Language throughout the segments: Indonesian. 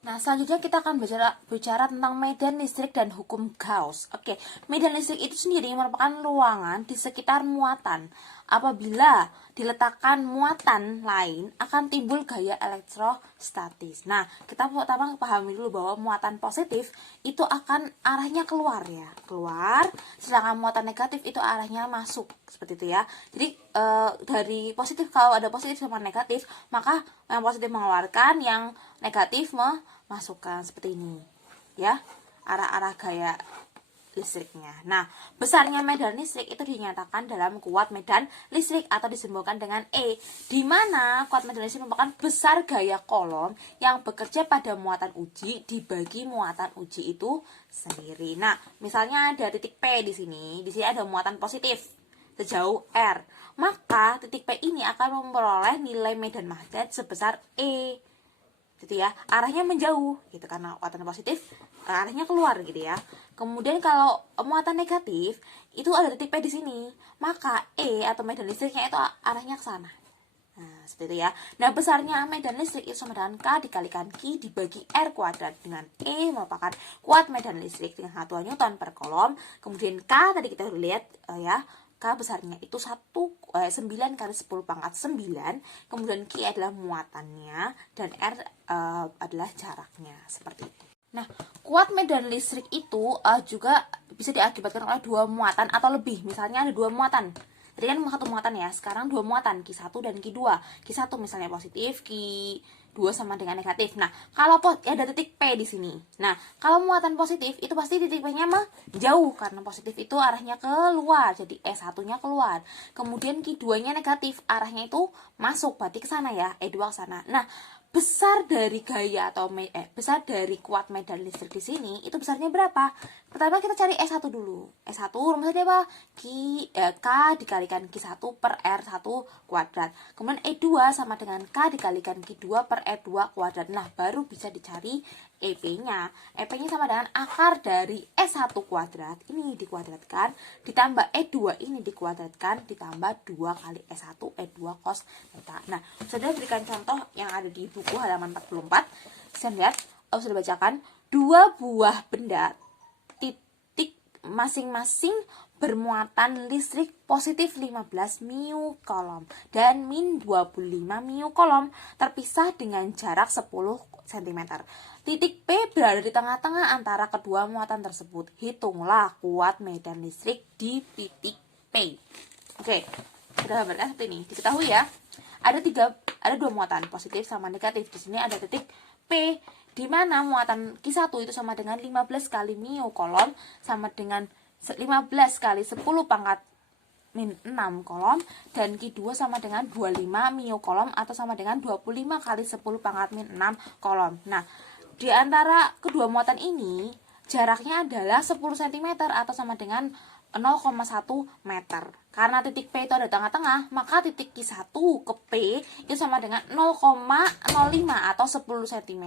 Nah, selanjutnya kita akan bicara tentang medan listrik dan hukum Gauss. Oke, medan listrik itu sendiri merupakan ruangan di sekitar muatan. Apabila diletakkan muatan lain, akan timbul gaya elektrostatis. Nah, kita pertama pahami dulu bahwa muatan positif itu akan arahnya keluar ya, keluar. Sedangkan muatan negatif itu arahnya masuk, seperti itu ya. Jadi dari positif, kalau ada positif sama negatif, maka yang positif mengeluarkan, yang negatif memasukkan, seperti ini ya, arah-arah gaya listriknya. Nah, besarnya medan listrik itu dinyatakan dalam kuat medan listrik atau disimbolkan dengan E, di mana kuat medan listrik merupakan besar gaya kolom yang bekerja pada muatan uji dibagi muatan uji itu sendiri. Nah, misalnya ada titik P di sini ada muatan positif sejauh R, maka titik P ini akan memperoleh nilai medan magnet sebesar E, gitu ya, arahnya menjauh gitu, karena muatan positif arahnya keluar gitu ya. Kemudian kalau muatan negatif itu ada titik P di sini, maka E atau medan listriknya itu arahnya ke sana. Nah, seperti itu ya. Nah, besarnya medan listrik itu sama dengan K dikalikan Q dibagi R kuadrat, dengan E merupakan kuat medan listrik dengan satuan Newton per kolom. Kemudian K tadi kita udah lihat ya, K besarnya itu 9 kali 10 pangkat 9, kemudian Q adalah muatannya, dan R adalah jaraknya, seperti itu. Nah, kuat medan listrik itu juga bisa diakibatkan oleh dua muatan atau lebih. Misalnya ada dua muatan. Tadi kan satu muatan ya, sekarang dua muatan, Q1 dan Q2. Q1 misalnya positif, Q2 sama dengan negatif. Nah, kalau ada titik P di sini. Nah, kalau muatan positif itu pasti titik P-nya jauh, karena positif itu arahnya keluar, jadi E1-nya keluar. Kemudian Q2-nya negatif, arahnya itu masuk, berarti ke sana ya, E2 ke sana. Nah, besar dari gaya atau besar dari kuat medan listrik di sini itu besarnya berapa? Pertama kita cari E1 dulu. E1 rumusnya apa? K dikalikan Q1 per R1 kuadrat. Kemudian E2 sama dengan K dikalikan Q2 per E2 kuadrat. Nah, baru bisa dicari EP-nya. EP-nya sama dengan akar dari E1 kuadrat ini dikuadratkan ditambah E2 ini dikuadratkan ditambah 2 kali E1 E2 cos theta. Nah, sudah berikan contoh yang ada di buku halaman 44. Bisa lihat, sudah bacakan, dua buah benda titik masing-masing bermuatan listrik positif 15 mu kolom dan min 25 mu kolom terpisah dengan jarak 10 cm. Titik P berada di tengah-tengah antara kedua muatan tersebut. Hitunglah kuat medan listrik di titik P. Oke, kita gambarkan seperti ini. Diketahui ya, ada dua muatan positif sama negatif. Di sini ada titik P, di mana muatan Q1 itu sama dengan 15 kali mu kolom sama dengan 15 kali 10 pangkat min 6 kolom, dan Q2 sama dengan 25 mu kolom atau sama dengan 25 kali 10 pangkat min 6 kolom. Nah, di antara kedua muatan ini jaraknya adalah 10 cm atau sama dengan 0,1 meter. Karena titik P itu ada tengah-tengah, maka titik Q1 ke P itu sama dengan 0,05 atau 10 cm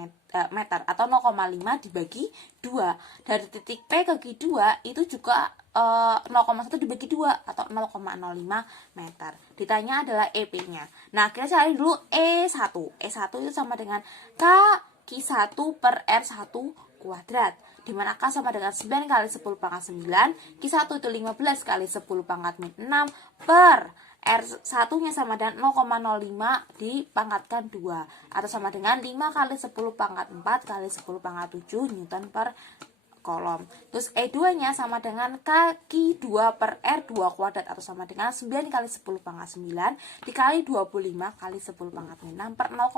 atau 0,5 dibagi 2. Dari titik P ke Q2 itu juga 0,1 dibagi 2 atau 0,05 meter. Ditanya adalah EP-nya. Nah, kita cari dulu E1. E1 itu sama dengan K Q1 per R1 kuadrat, di mana K sama dengan 9 kali 10 pangkat 9, Q1 itu 15 kali 10 pangkat min 6 per R1 nya sama dengan 0,05 dipangkatkan 2 atau sama dengan 5 kali 10 pangkat 4 kali 10 pangkat 7 Newton per kolom. Terus E2 nya sama dengan Q2 per R2 kuadrat atau sama dengan 9 kali 10 pangkat 9 dikali 25 kali 10 pangkat 6 per 0,05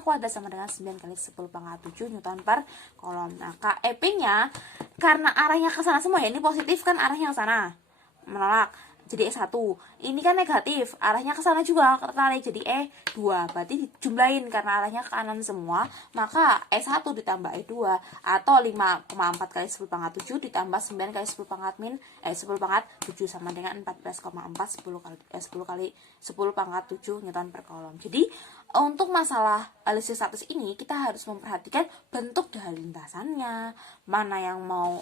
kuadrat sama dengan 9 kali 10 pangkat 7 Newton per kolom. Nah, KEP nya karena arahnya ke sana semua ya, ini positif kan arahnya ke sana, menolak, jadi E1. Ini kan negatif, arahnya ke sana juga, tertarik, jadi E2. Berarti dijumlahin karena arahnya ke kanan semua, maka E1 ditambah E2 atau 5,4 kali 10 pangkat 7 ditambah 9 kali 10 pangkat 10 pangkat 7 sama dengan 14,4 10 kali 10 pangkat 7 Newton per kolom. Jadi untuk masalah listrik statis ini kita harus memperhatikan bentuk dari lintasannya, mana yang mau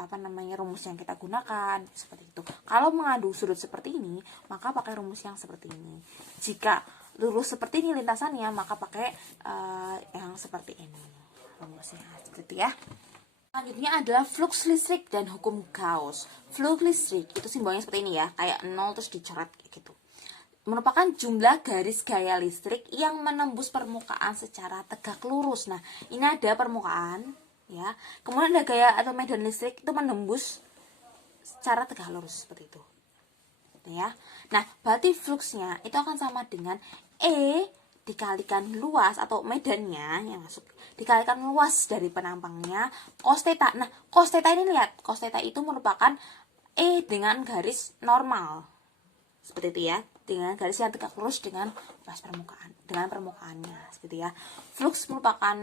rumus yang kita gunakan, seperti itu. Kalau mengadu sudut seperti ini, maka pakai rumus yang seperti ini. Jika lurus seperti ini lintasannya, maka pakai yang seperti ini. rumusnya seperti itu ya. Selanjutnya adalah flux listrik dan hukum Gauss. Flux listrik itu simbolnya seperti ini ya, kayak 0 terus dicoret kayak gitu. Merupakan jumlah garis gaya listrik yang menembus permukaan secara tegak lurus. Nah, ini ada permukaan ya. Kemudian ada gaya atau medan listrik itu menembus secara tegak lurus seperti itu. Ya. Nah, berarti fluxnya itu akan sama dengan E dikalikan luas atau medannya yang masuk dikalikan luas dari penampangnya cos theta. Nah, cos theta ini lihat, cos theta itu merupakan E dengan garis normal. Seperti itu ya, dengan garis yang tegak lurus dengan luas permukaan, dengan permukaannya seperti ya. Flux merupakan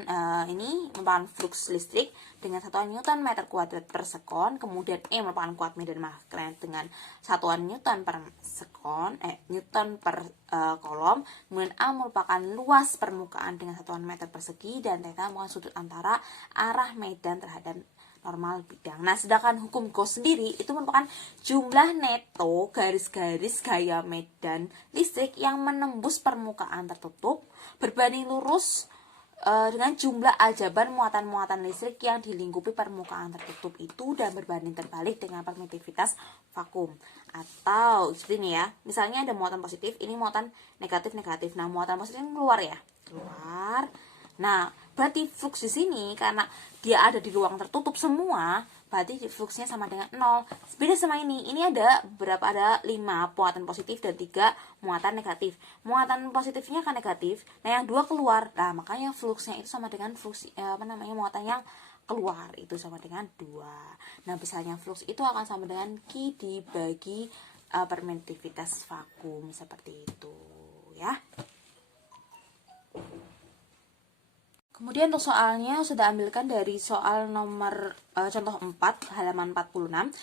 ini merupakan flux listrik dengan satuan Newton meter kuadrat per sekon. Kemudian E merupakan kuat medan magnet dengan satuan Newton per sekon, Newton per kolom. Kemudian A merupakan luas permukaan dengan satuan meter persegi, dan theta merupakan sudut antara arah medan terhadap normal bidang. Nah, sedangkan hukum Gauss sendiri itu merupakan jumlah neto garis-garis gaya medan listrik yang menembus permukaan tertutup berbanding lurus dengan jumlah aljabar muatan-muatan listrik yang dilingkupi permukaan tertutup itu, dan berbanding terbalik dengan permitivitas vakum. Atau seperti ini ya, misalnya ada muatan positif, ini muatan negatif-negatif. Nah, muatan positif ini keluar ya, keluar. Nah, berarti flux di sini karena dia ada di ruang tertutup semua, berarti fluxnya sama dengan 0. Beda sama ini ada berapa? Ada 5 muatan positif dan 3 muatan negatif. Muatan positifnya kan negatif, nah yang 2 keluar. Nah, makanya fluxnya itu sama dengan flux muatan yang keluar itu sama dengan 2. Nah, misalnya flux itu akan sama dengan Q dibagi permitivitas vakum seperti itu ya. Kemudian untuk soalnya sudah ambilkan dari soal nomor contoh 4 halaman 46.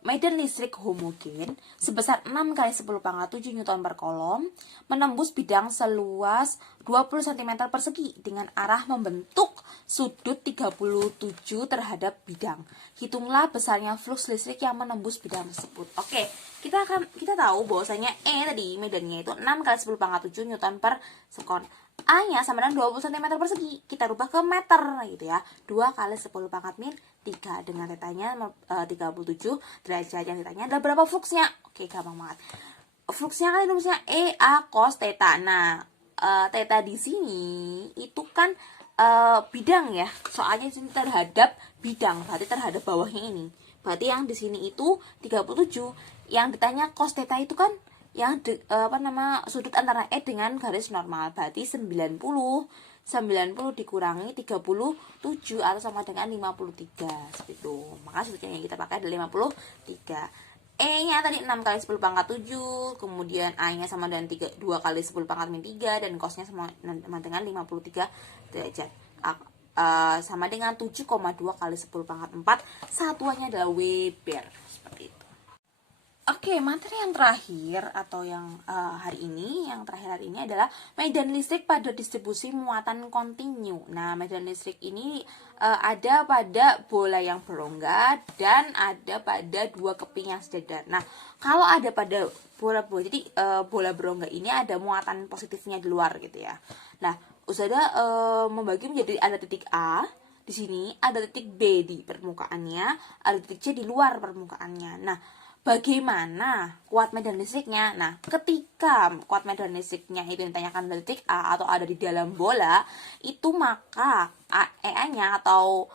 Medan listrik homogen sebesar 6 kali 10 pangkat 7 Newton per kolom menembus bidang seluas 20 cm persegi dengan arah membentuk sudut 37 terhadap bidang. Hitunglah besarnya flux listrik yang menembus bidang tersebut. Oke, kita tahu bahwasanya E tadi medannya itu 6 kali 10 pangkat 7 Newton per sekon. A-nya sama dengan 20 cm persegi. Kita rubah ke meter gitu ya. 2 kali 10 pangkat min 3 dengan tetanya 37 derajat. Yang tetanya adalah berapa fluxnya? Oke, gampang banget. Fluxnya kan rumusnya E A cos theta. Nah, theta di sini itu kan bidang ya. Soalnya di sini terhadap bidang, berarti terhadap bawahnya ini. Berarti yang di sini itu 37. Yang ditanya cos theta itu kan yang sudut antara E dengan garis normal, berarti 90 dikurangi 37 atau sama dengan 53 seperti itu. Maka sudutnya yang kita pakai adalah 53. E-nya tadi 6 kali 10 pangkat 7, kemudian A-nya sama dengan 2 kali 10 pangkat min 3, dan cos-nya sama dengan 53 derajat. Sama dengan 7,2 kali 10 pangkat 4, satuannya adalah Weber. Seperti itu. Oke, materi yang terakhir atau yang terakhir hari ini adalah medan listrik pada distribusi muatan kontinu. Nah, medan listrik ini ada pada bola yang berongga dan ada pada 2 keping yang sejajar. Nah, kalau ada pada bola-bola, jadi bola berongga ini ada muatan positifnya di luar gitu ya. Nah, Ustazah membagi menjadi ada titik A di sini, ada titik B di permukaannya, ada titik C di luar permukaannya. Nah, bagaimana kuat medan listriknya? Nah, ketika kuat medan listriknya itu ditanyakan dari titik A atau ada di dalam bola, itu maka EA-nya atau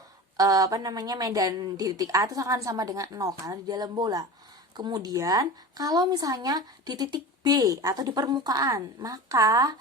medan di titik A itu akan sama dengan 0 karena di dalam bola. Kemudian, kalau misalnya di titik B atau di permukaan, maka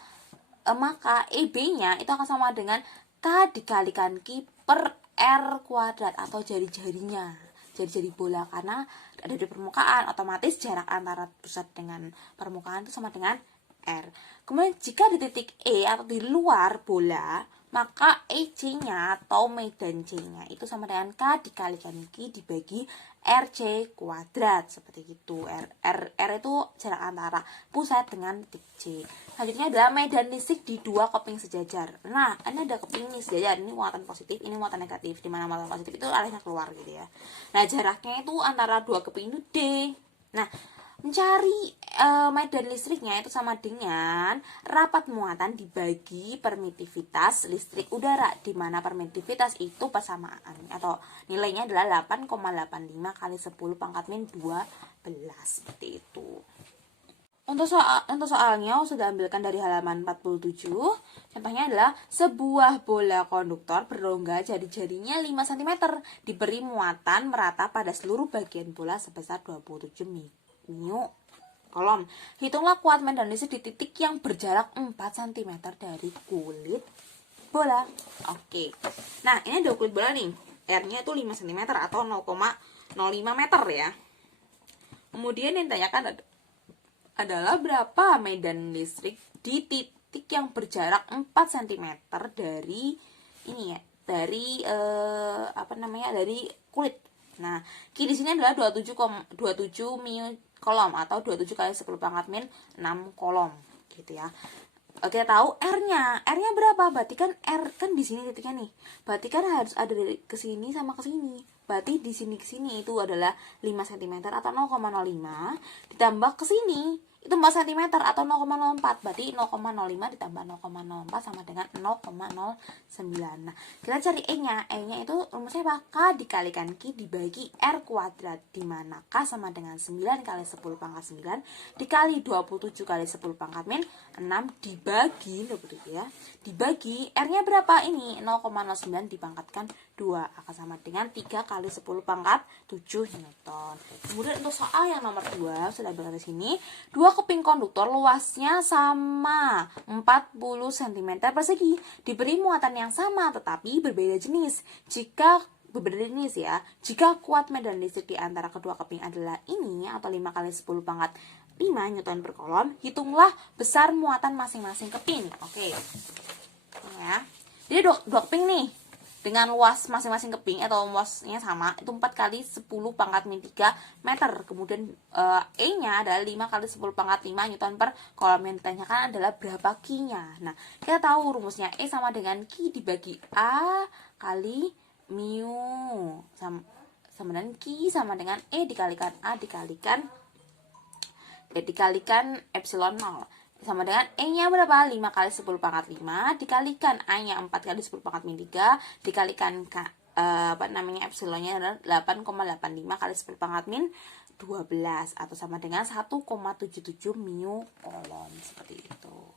EB-nya itu akan sama dengan K dikalikan Q per R kuadrat atau jari-jarinya. Jari-jari bola, karena ada di permukaan, otomatis jarak antara pusat dengan permukaan itu sama dengan R. Kemudian jika di titik E atau di luar bola, maka EC-nya atau medan C-nya itu sama dengan K dikalikan Q dibagi RC kuadrat, seperti itu. R itu jarak antara pusat dengan titik C. Selanjutnya adalah medan listrik di 2 keping sejajar. Nah, ini ada keping nih sejajar, ini muatan positif, ini muatan negatif. Di mana muatan positif itu arahnya keluar gitu ya. Nah, jaraknya itu antara 2 keping itu D. Nah, Mencari medan listriknya itu sama dengan rapat muatan dibagi permitivitas listrik udara, di mana permitivitas itu persamaan atau nilainya adalah 8,85 kali 10 pangkat min 12, seperti itu. Untuk soalnya sudah ambilkan dari halaman 47. Contohnya adalah sebuah bola konduktor berrongga jari-jarinya 5 cm diberi muatan merata pada seluruh bagian bola sebesar 27 mu kolom. Hitunglah kuat medan listrik di titik yang berjarak 4 cm dari kulit bola. Oke. Nah, ini ada kulit bola nih. R-nya itu 5 cm atau 0,05 meter ya. Kemudian yang ditanyakan adalah berapa medan listrik di titik yang berjarak 4 cm dari ini ya, dari dari kulit. Nah, Q di sini adalah 27 mu kolom atau 27 kali 10 pangkat min 6 kolom gitu ya. Kita tahu R-nya berapa? Berarti kan R kan di sini titiknya nih. Berarti kan harus ada dari ke sini sama ke sini. Berarti di sini ke sini itu adalah 5 cm atau 0,05 ditambah ke sini itu 4 cm atau 0,04. Berarti 0,05 ditambah 0,04 sama dengan 0,09. Nah, kita cari E-nya. E-nya itu rumusnya apa? K dikalikan Q dibagi R kuadrat, di mana K sama dengan 9 kali 10 pangkat 9 dikali 27 kali 10 pangkat min 6 dibagi ya. Dibagi R-nya berapa ini? 0,09 dipangkatkan 2 akan sama dengan 3 kali 10 pangkat 7 Newton. Kemudian untuk soal yang nomor 2 sudah berada di sini. Dua keping konduktor luasnya sama 40 cm persegi diberi muatan yang sama tetapi berbeda jenis. Jika berbeda jenis ya, jika kuat medan listrik di antara kedua keping adalah ini atau 5 kali 10 pangkat 5 Newton per kolom, hitunglah besar muatan masing-masing keping. Oke. Ya. Jadi dua keping nih dengan luas masing-masing keping atau luasnya sama itu 4 kali 10 pangkat min 3 meter. Kemudian E-nya adalah 5 kali 10 pangkat 5 Newton per kolom. Yang ditanyakan adalah berapa Q-nya. Nah, kita tahu rumusnya E sama dengan Q dibagi A kali mu sama dengan Q sama dengan E dikalikan A dikalikan epsilon 0 sama dengan E-nya berapa? 5 kali 10 pangkat 5 dikalikan A-nya 4 kali 10 pangkat min 3 dikalikan epsilonnya adalah 8,85 kali 10 pangkat min 12 atau sama dengan 1,77 mu kolom, seperti itu.